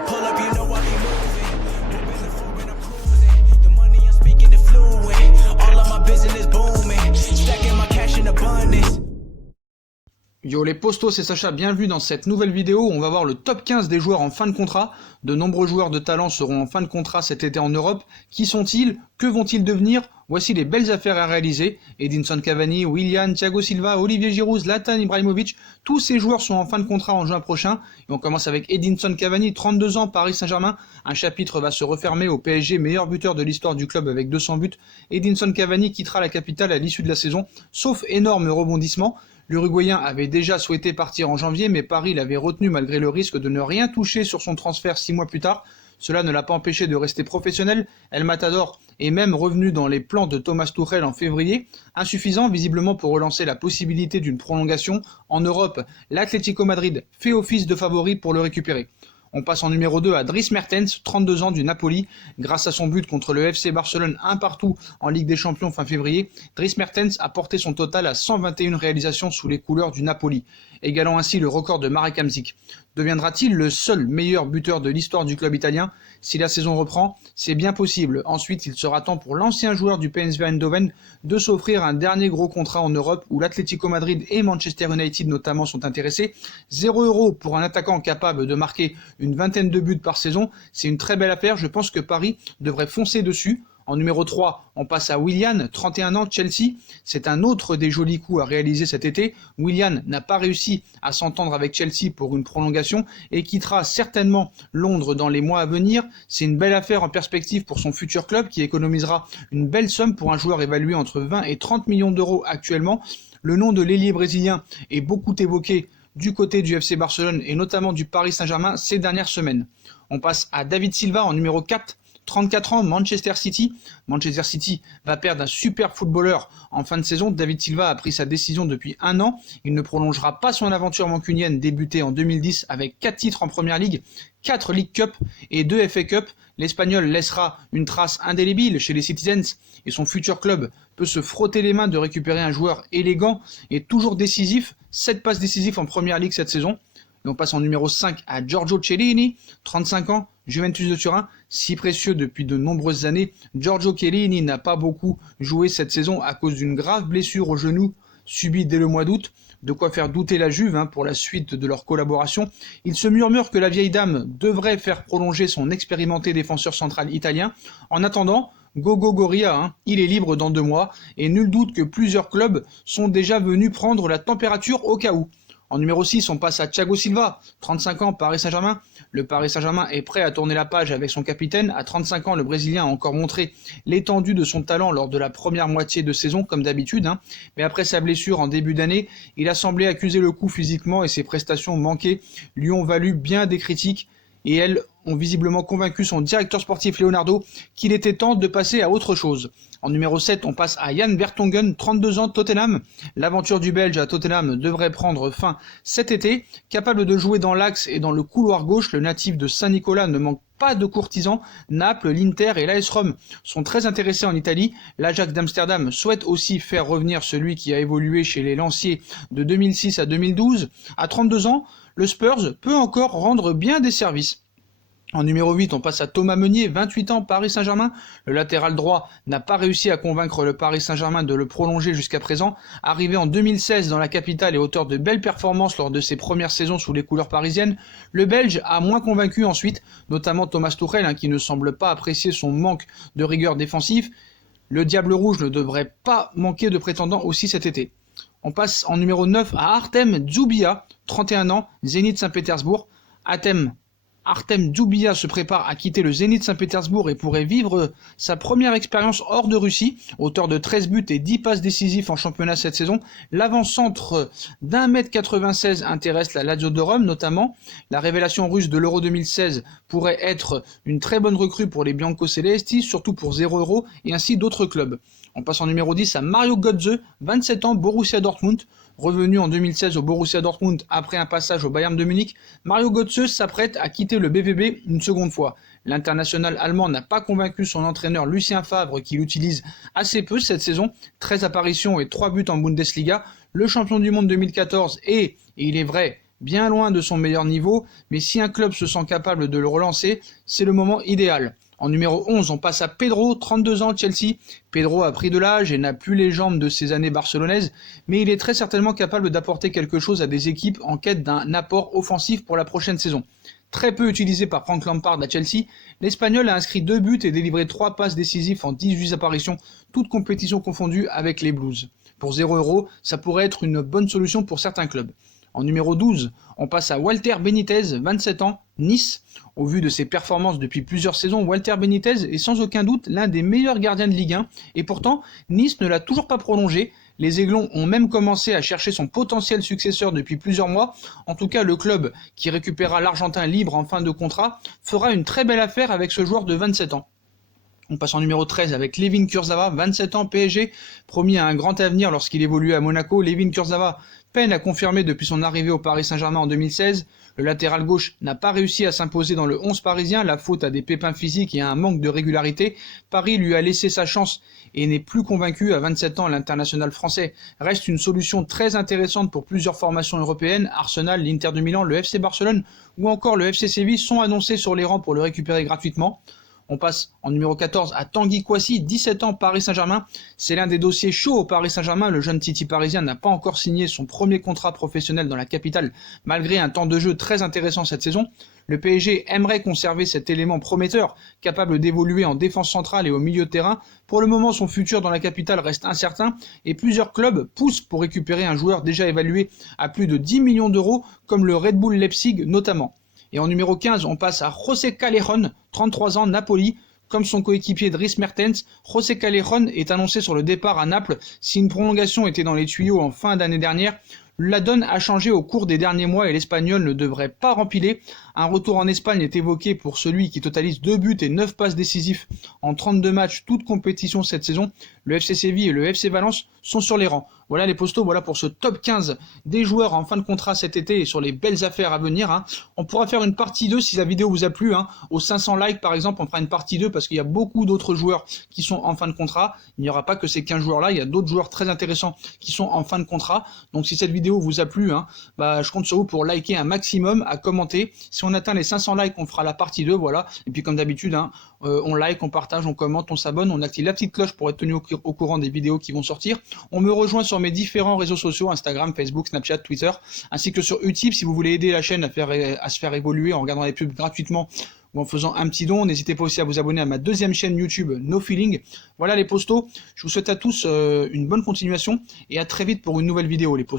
I pull up, you know I be moving. Moving the floor and I'm cruising. The money I'm speaking is fluent. All of my business booming. Stacking my cash in abundance. Yo les postos, c'est Sacha, bienvenue dans cette nouvelle vidéo où on va voir le top 15 des joueurs en fin de contrat. De nombreux joueurs de talent seront en fin de contrat cet été en Europe. Qui sont-ils? Que vont-ils devenir? Voici les belles affaires à réaliser. Edinson Cavani, Willian, Thiago Silva, Olivier Giroud, Zlatan Ibrahimovic, tous ces joueurs sont en fin de contrat en juin prochain. Et on commence avec Edinson Cavani, 32 ans, Paris Saint-Germain. Un chapitre va se refermer au PSG, meilleur buteur de l'histoire du club avec 200 buts. Edinson Cavani quittera la capitale à l'issue de la saison, sauf énorme rebondissement. L'Uruguayen avait déjà souhaité partir en janvier, mais Paris l'avait retenu malgré le risque de ne rien toucher sur son transfert 6 mois plus tard. Cela ne l'a pas empêché de rester professionnel. El Matador est même revenu dans les plans de Thomas Tuchel en février. Insuffisant visiblement pour relancer la possibilité d'une prolongation. En Europe, l'Atlético Madrid fait office de favori pour le récupérer. On passe en numéro 2 à Dries Mertens, 32 ans du Napoli. Grâce à son but contre le FC Barcelone 1-1 en Ligue des Champions fin février, Dries Mertens a porté son total à 121 réalisations sous les couleurs du Napoli, égalant ainsi le record de Marek Hamsik. Deviendra-t-il le seul meilleur buteur de l'histoire du club italien? Si la saison reprend, c'est bien possible. Ensuite, il sera temps pour l'ancien joueur du PSV Eindhoven de s'offrir un dernier gros contrat en Europe où l'Atlético Madrid et Manchester United notamment sont intéressés. 0 € pour un attaquant capable de marquer une vingtaine de buts par saison, c'est une très belle affaire. Je pense que Paris devrait foncer dessus. En numéro 3, on passe à Willian, 31 ans, Chelsea. C'est un autre des jolis coups à réaliser cet été. Willian n'a pas réussi à s'entendre avec Chelsea pour une prolongation et quittera certainement Londres dans les mois à venir. C'est une belle affaire en perspective pour son futur club qui économisera une belle somme pour un joueur évalué entre 20 et 30 millions d'euros actuellement. Le nom de l'ailier brésilien est beaucoup évoqué du côté du FC Barcelone et notamment du Paris Saint-Germain ces dernières semaines. On passe à David Silva en numéro 4. 34 ans, Manchester City. Manchester City va perdre un super footballeur en fin de saison. David Silva a pris sa décision depuis 1 an. Il ne prolongera pas son aventure mancunienne débutée en 2010 avec 4 titres en Première Ligue, 4 League Cup et 2 FA Cup. L'Espagnol laissera une trace indélébile chez les Citizens et son futur club peut se frotter les mains de récupérer un joueur élégant et toujours décisif. 7 passes décisives en Première Ligue cette saison. Et on passe en numéro 5 à Giorgio Chiellini, 35 ans, Juventus de Turin, si précieux depuis de nombreuses années. Giorgio Chiellini n'a pas beaucoup joué cette saison à cause d'une grave blessure au genou subie dès le mois d'août. De quoi faire douter la Juve pour la suite de leur collaboration. Il se murmure que la vieille dame devrait faire prolonger son expérimenté défenseur central italien. En attendant, Gogo Goria, il est libre dans 2 mois et nul doute que plusieurs clubs sont déjà venus prendre la température au cas où. En numéro 6, on passe à Thiago Silva, 35 ans, Paris Saint-Germain. Le Paris Saint-Germain est prêt à tourner la page avec son capitaine. À 35 ans, le Brésilien a encore montré l'étendue de son talent lors de la première moitié de saison, comme d'habitude. Mais après sa blessure en début d'année, il a semblé accuser le coup physiquement et ses prestations manquées lui ont valu bien des critiques. Et elles ont visiblement convaincu son directeur sportif Leonardo qu'il était temps de passer à autre chose. En numéro 7, on passe à Jan Vertonghen, 32 ans, Tottenham. L'aventure du Belge à Tottenham devrait prendre fin cet été. Capable de jouer dans l'axe et dans le couloir gauche, le natif de Saint-Nicolas ne manque pas de courtisans. Naples, l'Inter et l'AS Rome sont très intéressés en Italie. L'Ajax d'Amsterdam souhaite aussi faire revenir celui qui a évolué chez les Lanciers de 2006 à 2012. À 32 ans, le Spurs peut encore rendre bien des services. En numéro 8, on passe à Thomas Meunier, 28 ans, Paris Saint-Germain. Le latéral droit n'a pas réussi à convaincre le Paris Saint-Germain de le prolonger jusqu'à présent. Arrivé en 2016 dans la capitale et auteur de belles performances lors de ses premières saisons sous les couleurs parisiennes, le Belge a moins convaincu ensuite, notamment Thomas Tuchel qui ne semble pas apprécier son manque de rigueur défensive. Le Diable Rouge ne devrait pas manquer de prétendants aussi cet été. On passe en numéro 9 à Artem Djoubia, 31 ans, Zénith Saint-Pétersbourg. Artem Djoubia se prépare à quitter le Zénith Saint-Pétersbourg et pourrait vivre sa première expérience hors de Russie. Auteur de 13 buts et 10 passes décisives en championnat cette saison, l'avant-centre d'1m96 intéresse la Lazio de Rome notamment. La révélation russe de l'Euro 2016 pourrait être une très bonne recrue pour les Biancocelesti, surtout pour 0 € et ainsi d'autres clubs. On passe en numéro 10 à Mario Götze, 27 ans, Borussia Dortmund. Revenu en 2016 au Borussia Dortmund après un passage au Bayern de Munich, Mario Götze s'apprête à quitter le BVB une seconde fois. L'international allemand n'a pas convaincu son entraîneur Lucien Favre qui l'utilise assez peu cette saison, 13 apparitions et 3 buts en Bundesliga. Le champion du monde 2014 et il est vrai, bien loin de son meilleur niveau, mais si un club se sent capable de le relancer, c'est le moment idéal. En numéro 11, on passe à Pedro, 32 ans, Chelsea. Pedro a pris de l'âge et n'a plus les jambes de ses années barcelonaises, mais il est très certainement capable d'apporter quelque chose à des équipes en quête d'un apport offensif pour la prochaine saison. Très peu utilisé par Frank Lampard à Chelsea, l'Espagnol a inscrit 2 buts et délivré 3 passes décisives en 18 apparitions, toutes compétitions confondues avec les Blues. Pour 0€, ça pourrait être une bonne solution pour certains clubs. En numéro 12, on passe à Walter Benitez, 27 ans, Nice. Au vu de ses performances depuis plusieurs saisons, Walter Benitez est sans aucun doute l'un des meilleurs gardiens de Ligue 1, et pourtant, Nice ne l'a toujours pas prolongé. Les Aiglons ont même commencé à chercher son potentiel successeur depuis plusieurs mois. En tout cas, le club, qui récupérera l'Argentin libre en fin de contrat, fera une très belle affaire avec ce joueur de 27 ans. On passe en numéro 13 avec Layvin Kurzawa, 27 ans, PSG, promis à un grand avenir lorsqu'il évoluait à Monaco. Layvin Kurzawa peine à confirmer depuis son arrivée au Paris Saint-Germain en 2016. Le latéral gauche n'a pas réussi à s'imposer dans le 11 parisien, la faute à des pépins physiques et à un manque de régularité. Paris lui a laissé sa chance et n'est plus convaincu. À 27 ans, l'international français reste une solution très intéressante pour plusieurs formations européennes. Arsenal, l'Inter de Milan, le FC Barcelone ou encore le FC Séville sont annoncés sur les rangs pour le récupérer gratuitement. On passe en numéro 14 à Tanguy Kouassi, 17 ans, Paris Saint-Germain. C'est l'un des dossiers chauds au Paris Saint-Germain. Le jeune Titi parisien n'a pas encore signé son premier contrat professionnel dans la capitale, malgré un temps de jeu très intéressant cette saison. Le PSG aimerait conserver cet élément prometteur, capable d'évoluer en défense centrale et au milieu de terrain. Pour le moment, son futur dans la capitale reste incertain et plusieurs clubs poussent pour récupérer un joueur déjà évalué à plus de 10 millions d'euros, comme le Red Bull Leipzig notamment. Et en numéro 15, on passe à José Callejon, 33 ans, Napoli. Comme son coéquipier Dries Mertens, José Callejon est annoncé sur le départ à Naples. Si une prolongation était dans les tuyaux en fin d'année dernière, la donne a changé au cours des derniers mois et l'Espagnol ne devrait pas rempiler. Un retour en Espagne est évoqué pour celui qui totalise 2 buts et 9 passes décisifs en 32 matchs, toutes compétitions cette saison. Le FC Séville et le FC Valence sont sur les rangs. Voilà les postos, voilà pour ce top 15 des joueurs en fin de contrat cet été et sur les belles affaires à venir. On pourra faire une partie 2 si la vidéo vous a plu. Aux 500 likes par exemple, on fera une partie 2 parce qu'il y a beaucoup d'autres joueurs qui sont en fin de contrat. Il n'y aura pas que ces 15 joueurs-là, il y a d'autres joueurs très intéressants qui sont en fin de contrat. Donc si cette vidéo vous a plu, je compte sur vous pour liker un maximum, à commenter. Si on atteint les 500 likes, on fera la partie 2, voilà. Et puis comme d'habitude, on like, on partage, on commente, on s'abonne, on active la petite cloche pour être tenu au courant des vidéos qui vont sortir. On me rejoint sur mes différents réseaux sociaux, Instagram, Facebook, Snapchat, Twitter, ainsi que sur Utip si vous voulez aider la chaîne à se faire évoluer en regardant les pubs gratuitement ou en faisant un petit don. N'hésitez pas aussi à vous abonner à ma deuxième chaîne YouTube, No Feeling. Voilà les postos, je vous souhaite à tous une bonne continuation et à très vite pour une nouvelle vidéo les postos.